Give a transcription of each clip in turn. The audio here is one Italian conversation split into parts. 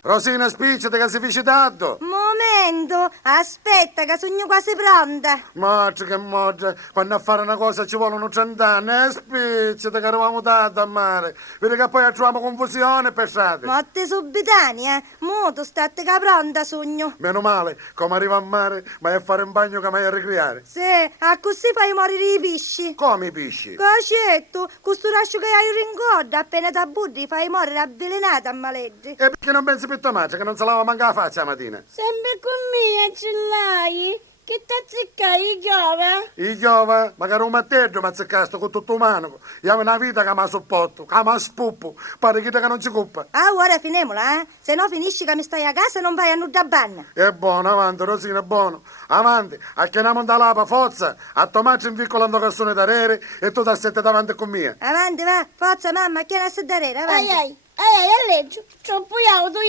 Rosina, spicciati che si fece tanto. Momento, aspetta che sono quasi pronta. Morte che morte, quando a fare una cosa ci vogliono 30 anni, spicciati che eravamo tanto a mare. Vedi che poi troviamo confusione per strada. Morte subitanea, Moto state che pronta, sogno. Meno male, come arriva a mare, vai a fare un bagno che vai a ricreare. Sì, a così fai morire i pesci. Come i pesci? Cacetto, questo rascio che hai rincorda, appena t'abbuddi fai morire avvelenata a maleggi. E perché non pensi più a mangia, che non si lava manca la faccia la mattina? Sempre con me ce l'hai? Che t'azzeccai, Giova? I giova, magari un matteggio mi azzeccasto con tutto umano. Io ho una vita che mi sopporto, che mi spuppo, pare che non ci coppa. Ah, ora finiamola, eh? Se no finisci che mi stai a casa e non vai a nuda banna. È buono, avanti, Rosina, è buono. Avanti, a chiamiamo da lapa, forza, a tomarci un piccolo cassone da rere e tu da sette davanti con me. Avanti, va, forza mamma, chiama a sedere, avanti. Ai, allegio, c'ho poi auto,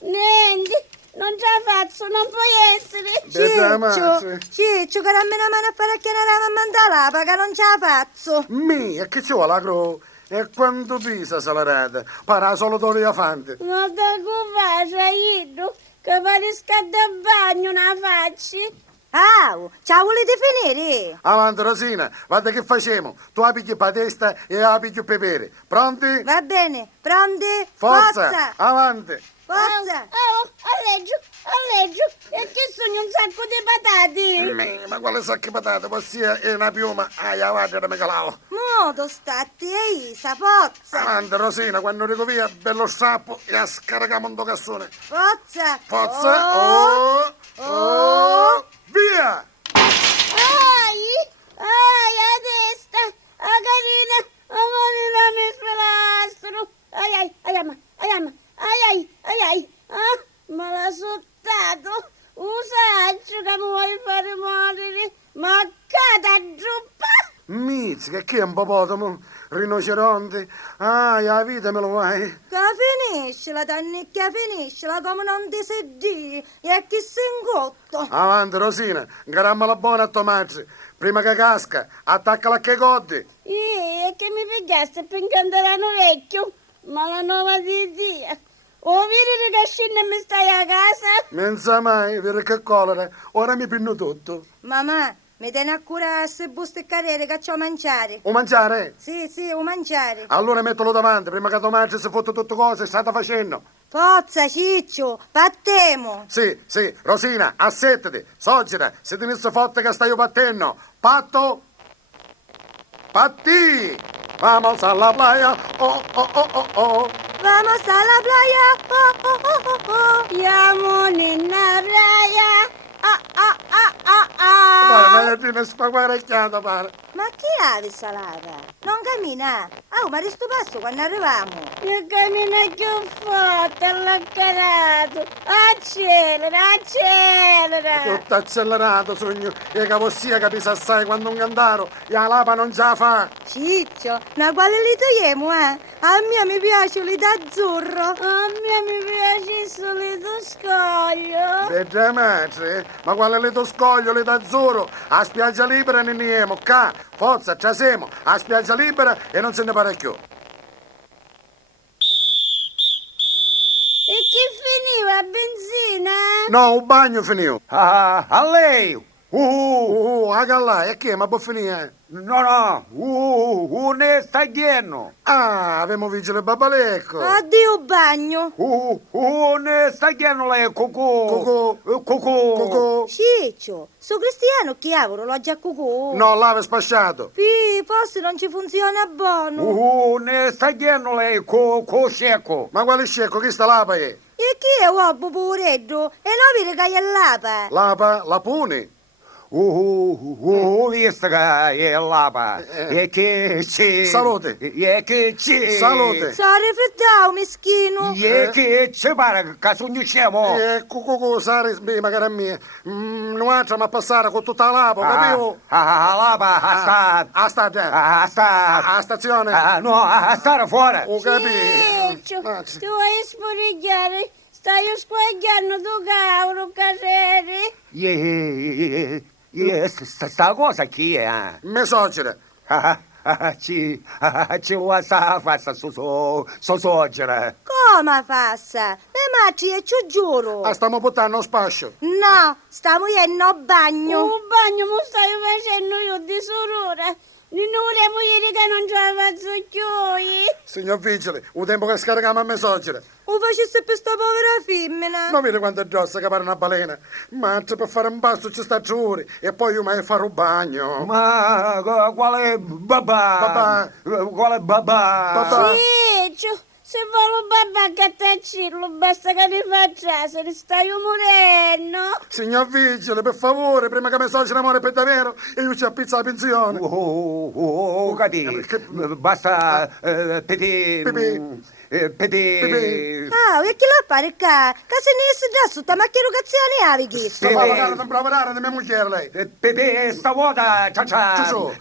niente, non ce la faccio, non puoi essere. Ciccio, che dammi una mano a fare a chiamare la mamma da lapa, che non ce la faccio. Mia, che ci vuole la cro? E quanto pisa salarata? Para solo d'olifante. Non ti occupare, Ido, che parisca da bagno una facci. Ah, ce la volete finire? Avanti, Rosina, guarda che facciamo. Tu la pigli per testa e la pigli per pepe. Pronti? Va bene, pronti? Forza, avanti. Forza! Allegio, e che sono un sacco di patate? Ma quale sacco di patate? Possia è una piuma. Avanti, me calavo. Modo statti e Isa, forza! Avanti, Rosina, quando arrivo via, bello strappo e a scaricare un cassone. Forza! Forza! Oh! Via! Ai, a destra, a carina, a marina mi spelastro. Ai, ma l'ha sottato. Usaccio che mi vuoi fare morire, ma cata giuppa. Mizzica, che è un popotamo? Rinoceronte? La vita me lo vai? Che finiscila, Tannicchia, finiscila come non ti si di, e chi si ingotto. Avanti, Rosina, garammola buona a tomarci. Prima che casca, attaccala che goddi. E che mi pigliasse per incantarano vecchio, ma la nuova di Dio. O vedi che scende e mi stai a casa? Non sa mai, vero che colera, ora mi pinno tutto. Mamma, mi tieni a curare se buste e carriere che c'ho a mangiare. O mangiare? Sì, o mangiare. Allora mettilo davanti, prima che tomarci si fotte tutte cose, state facendo. Forza, Ciccio, battemo. Sì, Rosina, assettati, soggita, se tenesse forte che stai battendo. Patto? Patti! Vamos alla playa, oh. Vamos a la playa, oh. Siamo nella raya. Guarda, la spaguarecchiata, pare. Ma chi l'ha vista salata? Non cammina. Ma di sto passo quando arriviamo. Che cammina più forte, all'accarato. Accelera. Tutto accelerato, sogno. E che possia capisce assai quando un cantaro e la lapa non ce la fa. Ciccio, ma quale li togliamo, eh? A me mi piace li d'azzurro. A me mi piace il solito scoglio. Vedi, madre, ma quale le to scoglio, le d'azzurro? A spiaggia libera ne niemo, ca. Forza, ci siamo, a spiaggia libera e non se ne parecchio. E chi finiva a benzina? No, un bagno finito. A lei! A gallà, e che, ma può finire? No, ne sta pieno! Abbiamo vigile babalecco. Addio bagno. Ne sta pieno lei, Cucù. Cucù! Ciccio, su Cristiano chi avoro l'ho già cucù. No, l'ave spasciato. Sì, forse non ci funziona buono. Ne sta pieno lei, scecco! Ma quale scecco, chi sta lapa è? E chi è uomo poveretto? E non vede che è l'apa. Lapa, la puni. Visto che è lapa, e che c'è... Salute. E che c'è... Salute. Sto riflettendo, meschino. E che ci pare che sogniamo? Cucù, sari, magari a me. Non faccia ma passare con tutta la lapa, capivo? Lapa, A stazione. no, a stare fuori. O capi? Ciccio, tu vuoi sporigliare? Stai squagliando tu cavolo, casere? Sta cosa chi è? Mesogene. ci vuoi sta fassa so soggiera. Come fassa? Me matri e ci giuro. Stiamo buttando spascio. No, stiamo iendo a bagno. Un bagno mi stai facendo io di sorore. Di nulla moglie che non ce la faccio chioi. Signor Vigile, un tempo che scarichiamo a me soggiera. O facesse per sta povera femmina. Non vedi quanto è grossa che pare una balena? Ma per fare un pasto ci sta giuri e poi io mi farò un bagno. Ma quale babà? Quale babà? Babà. Ciccio, se vuole un babà che te cillo, basta che li faccia, se ne stai morendo. Signor Vigile, per favore, prima che mi soggiera muore per davvero e io ci appizzo la pensione. Capì? Basta peti. Ah, e chi la pare qua? Che se ne è già sotto, ma che erogazione avevi chiesto? Non provare di mia moglie lei. Pepe stavolta ciao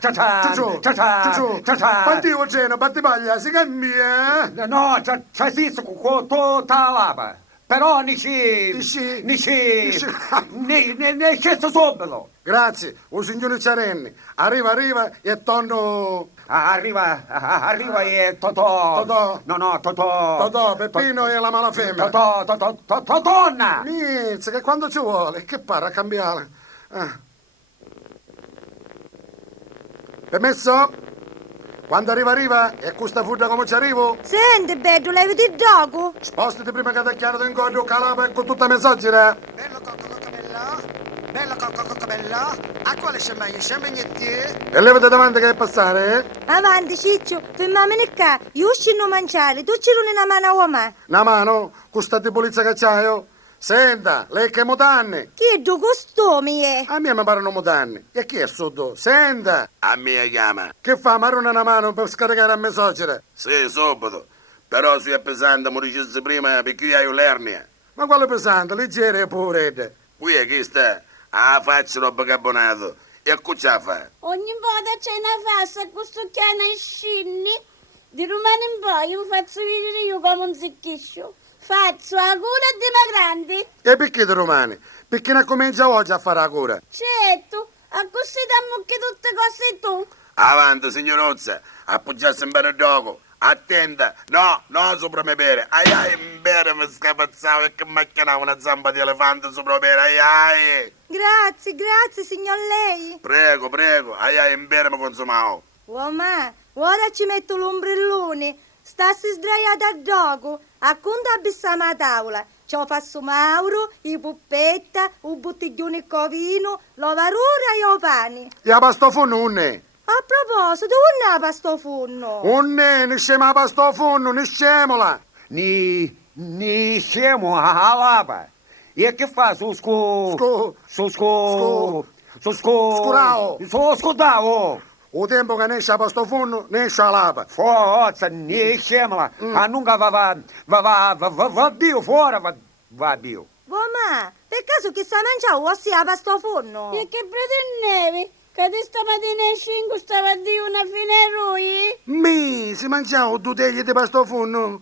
Quanti io c'è, battipaglia, si cambia. No, c'è sì con tutta la lava. Però ne Dici? sceso subito. Grazie, un signore Ciarenni. Arriva e torno. Arriva e Totò. Totò. No, Totò. Totò, Peppino e la malafemmina. Totonna. Mizza, che quando ci vuole, che pare a cambiare. Permesso? Quando arriva e questa fudda come ci arrivo? Senti, Beddo, levi di gioco? Spostati prima che ti chiaro in cordo calapa e con tutta mezz'oggira. Bello cocco bello, a quale scemagnetti? E levate davanti che è passare, eh? Avanti, Ciccio, fermamene qua. Io scendo a mangiare, tu ci runi una mano a uomo. Una mano, questa di polizia che c'hai io? Senta, lei che mutanni? Chi è due costumi, A me mi parano mutanni. E chi è sotto? Senta! A me chiama. Che fa? Maruna una mano per scaricare a me soggiera? Sì, subito. Però se è pesante, mi dicessi prima perché io ho l'ernia. Ma quale pesante? Leggera e pure. Qui è che sta. Ah, faccio roba carbonato. E che ce la fa? Ogni volta c'è una fassa, questo chiana e scinni. Di domani in poi io faccio vedere io come un zicchiscio. Faccio la cura di grandi. E perché di romani? Perché non comincia oggi a fare la cura? Certo, a così dammo che tutte cose tu. Avanti, signorozza. Appoggiarsi in bene dopo. Attenta. No, sopra me bere. Ai, bere mi scapazzavo e che macchinavo una zampa di elefante sopra bere. Ai. Grazie, signor lei. Prego. Ai, bere mi consumavo. Uoma, ora ci metto l'ombrellone. Stassi sdraiata a gioco. A conto abbissiamo a tavola. Ci ho fatto Mauro, i puppetta, un bottiglione covino, l'ovarura e i pani. E a pastoforno un ne? A proposito, un napa sto forno? Un ne scema a pastoforno, ne scemola. Ni scemo a lava. E che fa Scurao. Scudao. O tempo che ne esce a pastoforno, ne esce a lapa. Forza, ne scemola. A nunca va bio fuori, va bio. Uoma, per caso che sta mangiando ossia a sto forno? E che pretendevi? Che di stamattina alle 5 stava a dire una fine rui? Si mangiavo due teglie di pastoforno.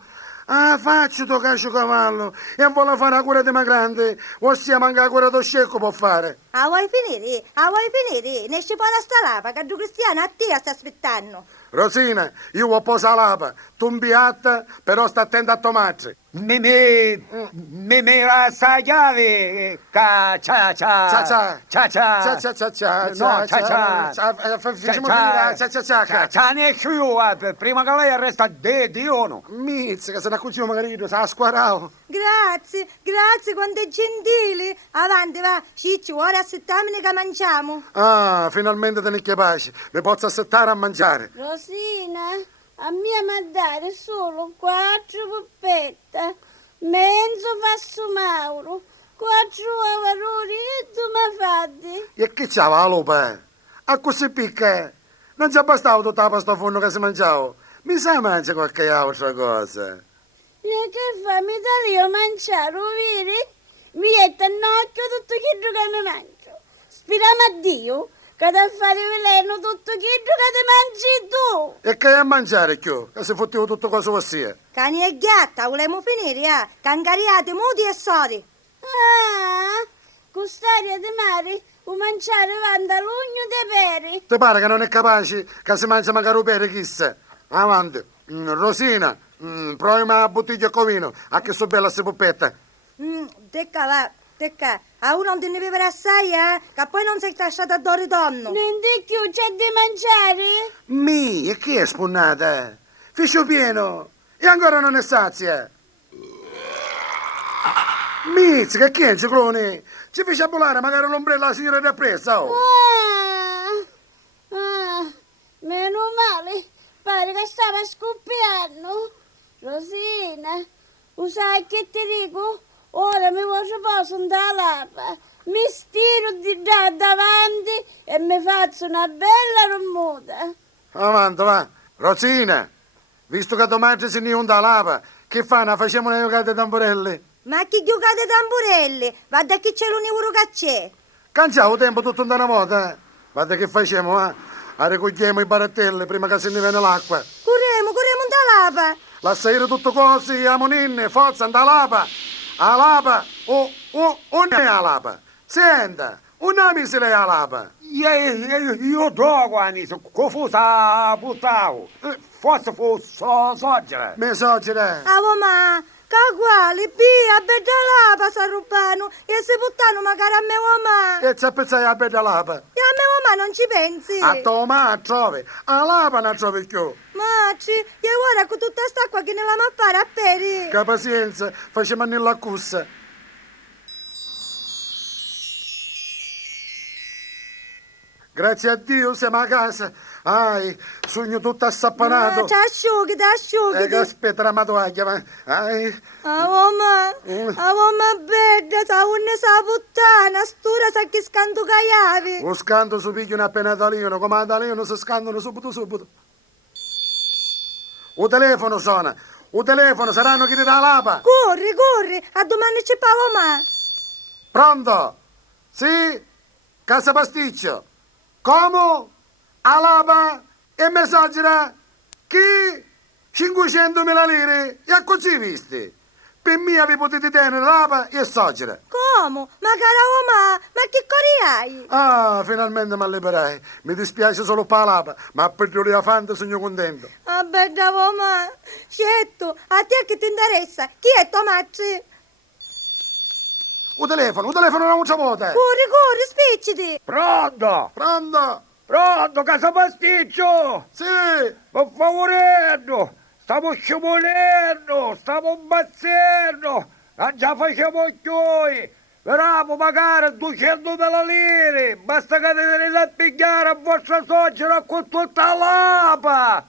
Ah, faccio to cascio cavallo e vuole fare la cura di ma grande, ossia manca la cura do scecco può fare. Vuoi finire? Ne esce poi la sta lapa, che due cristiani a te sta aspettando. Rosina, io ho posa lapa, tu imbiatta, però sta attenta a tomate. Mi rasa chiave. Cia. Ne sciù, prima che lei resta di uno. Mizza, che se ne accucciamo marito, sa squarao. Grazie, quanto è gentile. Avanti, va, Ciccio, ora assettamene che mangiamo. Ah, finalmente te ne capace, mi posso assettare a mangiare. Rosina, a mia mandare solo 4 puppette, mezzo fasso Mauro, 4 avaroni e 2 mafatti. E che c'ava la lupa? A così picca? Non ci bastava tutta la pasta forno che si mangiava? Mi sa mangia qualche altra cosa? E che fa? Mi dà io a mangiare, vedi? Mi mette in occhio tutto quello che mi mangio. Speriamo a Dio che da fare veleno tutto quello che ti mangi tu. E che hai a mangiare più? Che si fottevo tutto cosa ossia? Cani e ghiatta, volemo finire, Cangariate, muti e sori. Ah, quest'aria di mare o mangiare vanda l'ugno dei peri. Ti pare che non è capace che si mangia magari un pere chissà? Avanti. Rosina, provi una bottiglia di vino, a che so bella sta puppetta. Tecca va, tecca. A uno non te ne bevere assai, che poi non sei lasciata a dore donno. Niente più, c'è di mangiare? E chi è spunnata? Fiscio pieno, e ancora non è sazia. Che chi è il ciclone? Ci fece a volare magari l'ombrella la signora da presa, oh. Meno male, pare che stava scoppiando. Rosina, sai che ti dico? Ora mi posso andare all'apa, mi stiro di là davanti e mi faccio una bella rummuta. Avanti, va. Rosina, visto che domani si ne onda lava, che fanno? Facciamo una giocata di tamburelli? Ma chi giocate tamburelli? Guarda chi c'è l'unico che c'è. Canciamo tempo tutto in una volta, Guarda che facciamo, Raccogliamo i barattelli prima che se ne viene l'acqua. Corremo da lava. Lascia ir tutto così, amoninne, forza, anda lapa. A lapa, non è a lapa. Senta, una misera è a lapa. Io dogo, Aniso, confusa buttavo. Forse fu soggiera. Mi soggira. Ma, che quale, via, bella lava sta rubando. E se buttano magari a me mamma. E ci pensai a bella lapa. E a me mamma non ci pensi. A Toma trovi, a lapa non trovi più. Maci, e ora con tutta st'acqua che ne la ma fare a peri. Che pazienza, facciamo nella cussa. Grazie a Dio siamo a casa. Sogno tutto assappanato. Ti asciughi. Che aspetta la matovaglia, ma... Mamma bella, sa unne sa puttana, stura sa chi scanto caiavi. Lo scanto su piglio una penadalino, come Adalino si scandano subito. O telefono suona, saranno chi ti dà lapa. Corri, a domani ci pavo ma. Pronto? Sì? Casa pasticcio. Come? A lapa? E messaggera? Chi? 500.000 lire? E a così visti? Per me vi potete tenere lapa e soggera. Come? Ma cara ma che cori hai? Finalmente mi liberai. Mi dispiace solo per la lapa, ma per la fanta sono contento. Bella ma. Certo, a te che ti interessa? Chi è Tomacci? O telefono non c'è volta. Corri, spicciti. Pronto, casa pasticcio. Sì. Per favorendo, stavo scivolendo, stavo imbazzendo, già facevo chioi, veramo magari 200.000 lire, basta che venite a pigliare a vostra suocera con tutta lapa.